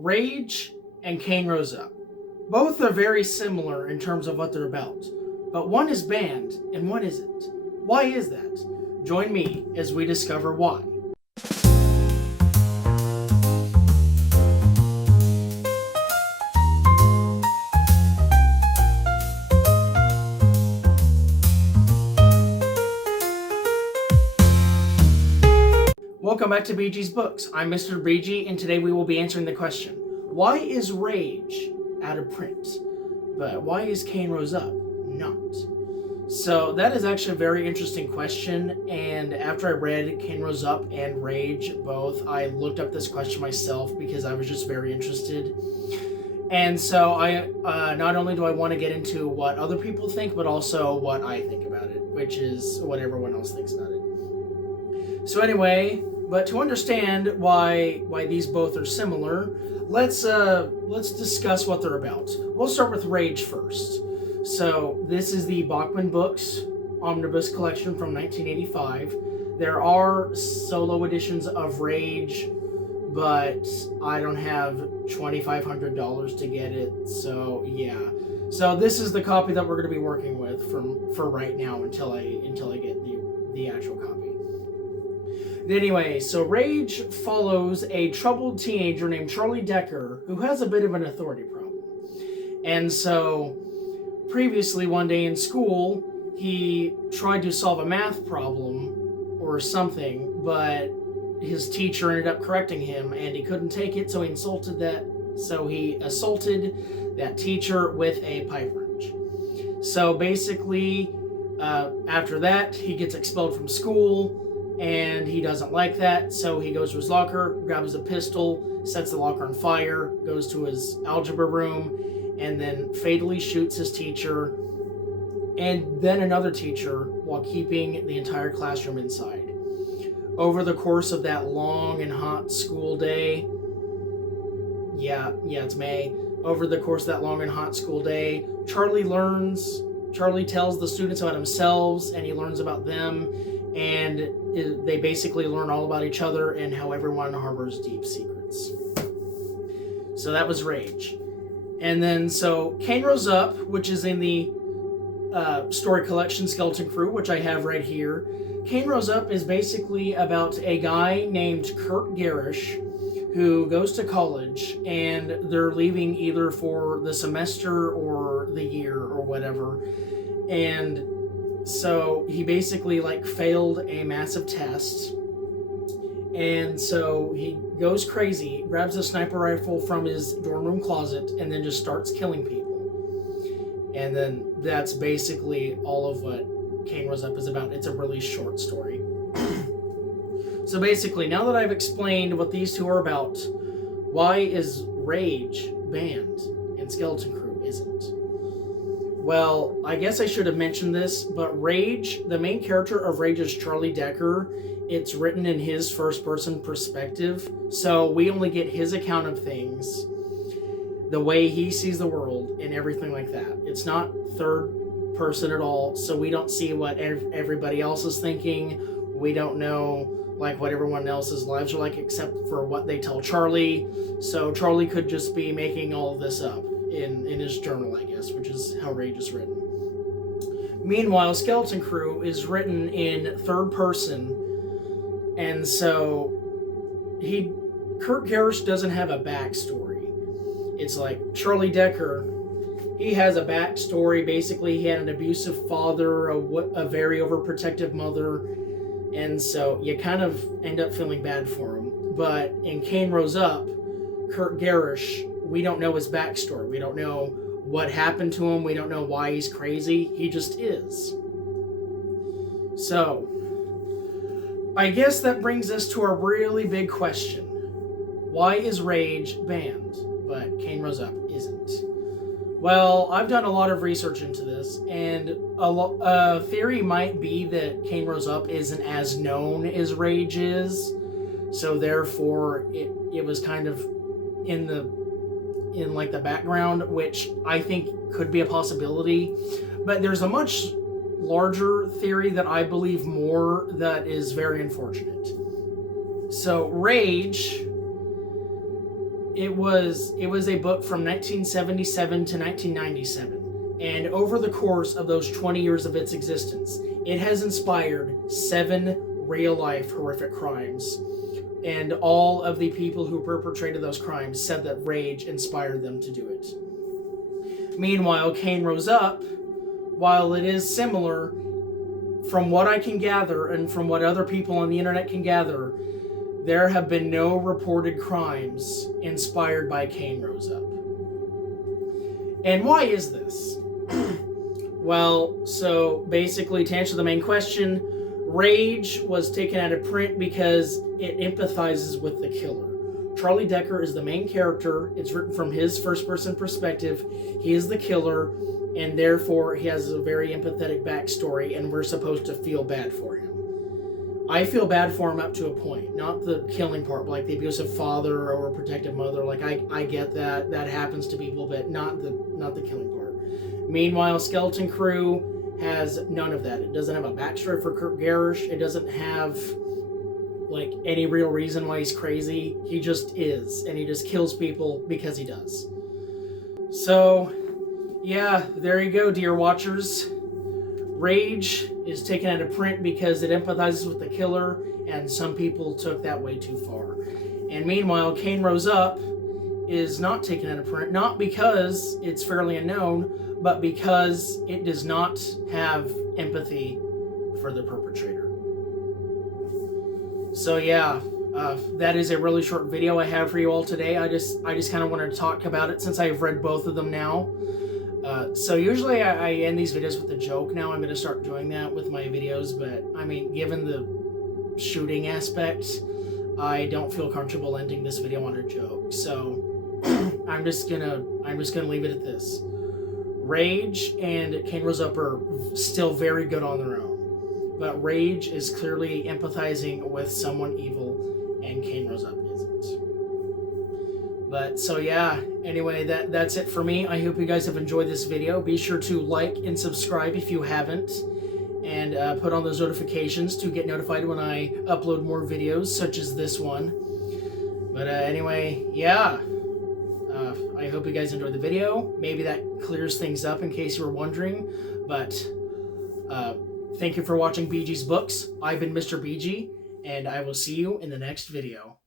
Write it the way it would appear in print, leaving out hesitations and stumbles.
Rage and Cain Rose Up. Both are very similar in terms of what they're about, but one is banned and one isn't. Why is that? Join me as we discover why. Welcome back to BG's Books. I'm Mr. BG, and today we will be answering the question, why is Rage out of print, but why is Cain Rose Up not? So that is actually a very interesting question, and after I read Cain Rose Up and Rage both, I looked up this question myself because I was just very interested. And so I not only do I want to get into what other people think, but also what I think about it, which is what everyone else thinks about it. So anyway, but to understand why these both are similar, let's discuss what they're about. We'll start with Rage first. So this is the Bachman Books Omnibus Collection from 1985. There are solo editions of Rage, but I don't have $2,500 to get it, so yeah. So this is the copy that we're going to be working with for right now until I get the actual copy. Anyway, so Rage follows a troubled teenager named Charlie Decker who has a bit of an authority problem. And so, previously one day in school, he tried to solve a math problem or something, but his teacher ended up correcting him and he couldn't take it, so he assaulted that teacher with a pipe wrench. So basically, after that, he gets expelled from school, and he doesn't like that, so he goes to his locker, grabs a pistol, sets the locker on fire, goes to his algebra room, and then fatally shoots his teacher and then another teacher while keeping the entire classroom inside. Over the course of that long and hot school day, it's May. Over the course of that long and hot school day, Charlie tells the students about themselves, and he learns about them, and they basically learn all about each other and how everyone harbors deep secrets. So that was Rage. And then, so Cain Rose Up, which is in the story collection Skeleton Crew, which I have right here. Cain Rose Up is basically about a guy named Kurt Garish who goes to college, and they're leaving either for the semester or the year or whatever. And so he basically failed a massive test, and so he goes crazy, grabs a sniper rifle from his dorm room closet, and then just starts killing people. And then that's basically all of what Cain Rose Up is about. It's a really short story. So basically, now that I've explained what these two are about, why is Rage banned and Skeleton Crew isn't? Well, I guess I should have mentioned this, but Rage, the main character of Rage is Charlie Decker. It's written in his first-person perspective, so we only get his account of things, the way he sees the world, and everything like that. It's not third person at all, so we don't see what everybody else is thinking. We don't know what everyone else's lives are like, except for what they tell Charlie. So Charlie could just be making all of this up in his journal, I guess, which is how Rage is written. Meanwhile, Skeleton Crew is written in third person, and so Kurt Garish doesn't have a backstory. It's like Charlie Decker, he has a backstory. Basically, he had an abusive father, a very overprotective mother, and so you kind of end up feeling bad for him. But in Cain Rose Up, Kurt Garish, we don't know his backstory. We don't know what happened to him. We don't know why he's crazy. He just is. So, I guess that brings us to a really big question. Why is Rage banned, but Cain Rose Up isn't? Well, I've done a lot of research into this, and a theory might be that Cain Rose Up isn't as known as Rage is, so therefore it was kind of in the background, which I think could be a possibility. But there's a much larger theory that I believe more that is very unfortunate. So Rage It was a book from 1977 to 1997, and over the course of those 20 years of its existence, it has inspired 7 real-life horrific crimes, and all of the people who perpetrated those crimes said that rage inspired them to do it. Meanwhile, Cain Rose Up, while it is similar, from what I can gather and from what other people on the internet can gather, there have been no reported crimes inspired by Cain Rose Up. And why is this? Well, so basically, to answer the main question, Rage was taken out of print because it empathizes with the killer. Charlie Decker is the main character. It's written from his first-person perspective. He is the killer, and therefore he has a very empathetic backstory, and we're supposed to feel bad for him. I feel bad for him up to a point, not the killing part, but like the abusive father or protective mother. Like I get that happens to people, but not the killing part. Meanwhile, Skeleton Crew has none of that. It doesn't have a backstory for Kurt Garish. It doesn't have like any real reason why he's crazy. He just is, and he just kills people because he does. So, yeah, there you go, dear watchers. Rage is taken out of print because it empathizes with the killer, and some people took that way too far. And meanwhile, Cain Rose Up is not taken out of print, not because it's fairly unknown, but because it does not have empathy for the perpetrator. So yeah, that is a really short video I have for you all today. I just kind of wanted to talk about it since I've read both of them now. So usually I end these videos with a joke. Now I'm going to start doing that with my videos, but I mean, given the shooting aspect, I don't feel comfortable ending this video on a joke. So I'm just gonna leave it at this. Rage and Cain Rose Up are still very good on their own, but Rage is clearly empathizing with someone evil, and Cain Rose Up isn't. But so yeah, anyway, that's it for me. I hope you guys have enjoyed this video. Be sure to like and subscribe if you haven't, and put on those notifications to get notified when I upload more videos such as this one. But anyway, yeah, I hope you guys enjoyed the video. Maybe that clears things up in case you were wondering. But thank you for watching BG's Books. I've been Mr. BG, and I will see you in the next video.